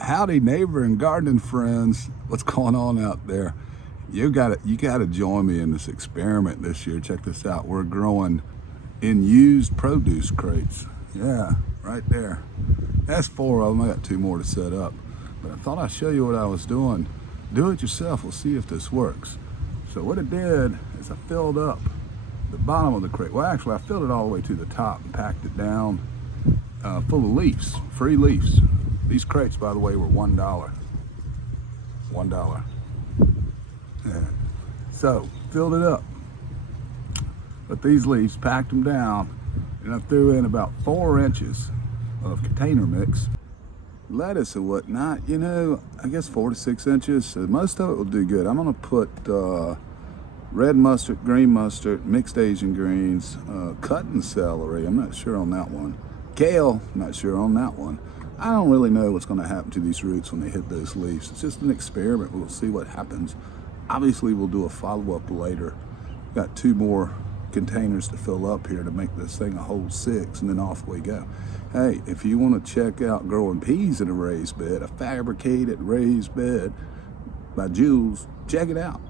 Howdy neighbor and gardening friends, what's going on out there? You gotta join me in this experiment this year. Check this out. We're growing in used produce crates. Yeah, right there. That's 4 of them. I got 2 more to set up. But I thought I'd show you what I was doing. Do it yourself. We'll see if this works. So what it did is I filled up the bottom of the crate. Well, actually, I filled it all the way to the top and packed it down full of leaves, free leaves. These crates, by the way, were $1. $1. Yeah. So, filled it up. But these leaves, packed them down, and I threw in about 4 inches of container mix. Lettuce and whatnot, you know, I guess 4 to 6 inches. So most of it will do good. I'm gonna put red mustard, green mustard, mixed Asian greens, cutting celery. I'm not sure on that one. Kale, not sure on that one. I don't really know what's going to happen to these roots when they hit those leaves. It's just an experiment. We'll see what happens. Obviously, we'll do a follow-up later. Got 2 more containers to fill up here to make this thing a whole 6, and then off we go. Hey, if you want to check out growing peas in a raised bed, a fabricated raised bed by Jules, check it out.